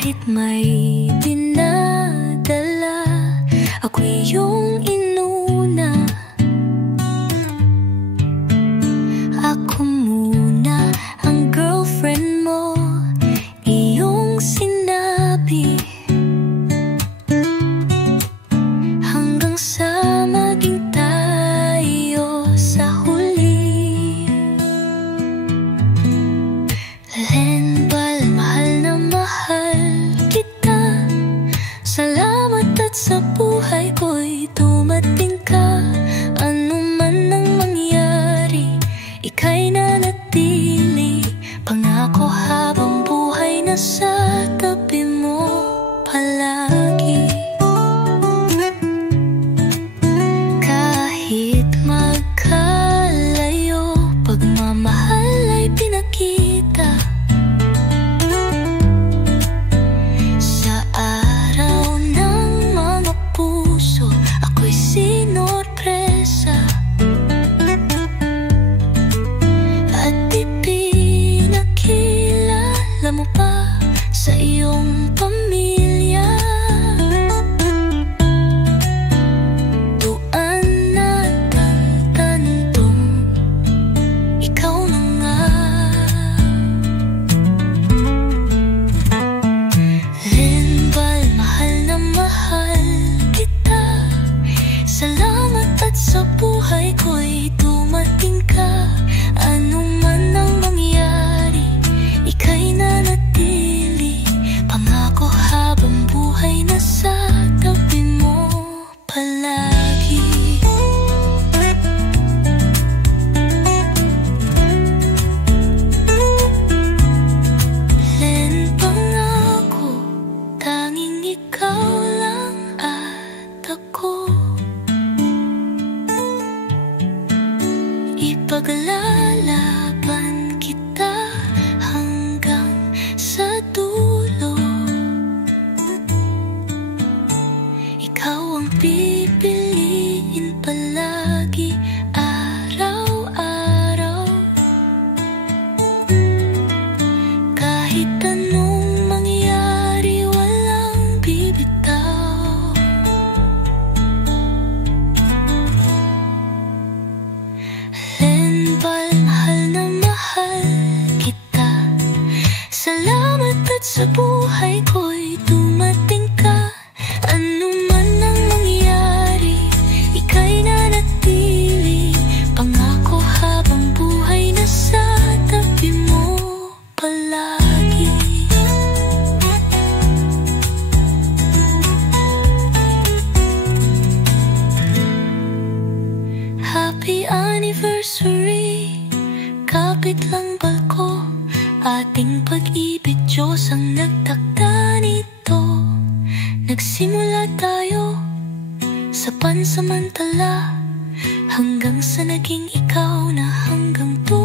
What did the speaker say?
Kahit may dinadala, ako'y iyong inuna. Ako muna ang girlfriend mo, iyong sinabi, hanggang sa maging tayo sa huli. Lenbal, mahal na mahal kita. Salamat at sa buhay ko'y dumating ka. Ano man ang mangyari, ika'y nanatili. Pangako habang buhay na sa tabi mo palagi. Kahit magkalayo, pagmamahal ay pinakita. Sa araw ng mga puso, ako'y sinorpresa. At ipinakilala mo pa sa iyong pamilya. Tuan at ang tanong, ikaw na nga. Lenbal, mahal na mahal kita. Salamat at sa buhay ko'y dumating ka. Ano man ang mangyari, ika'y nanatili. Pangako habang buhay na sa tabi mo palagi. Len, pangako, tanging ikaw lang at ako. Ipaglalaban kita hanggang sa dulo. Ikaw ang pipiliin palagi, araw-araw. Kahit anong mangyari, walang bibitaw. Lenbal, mahal na mahal kita. Salamat at sa buhay ko'y dumating ka. Ano man ang mangyari, ika'y nanatili. Pangako habang buhay na sa tabi mo palagi. Happy anniversary, kapit lang balko. Ating pag-ibig, Diyos ang nagtakda nito. Nagsimula tayo sa pansamantala, hanggang sa naging ikaw na hanggang dulo.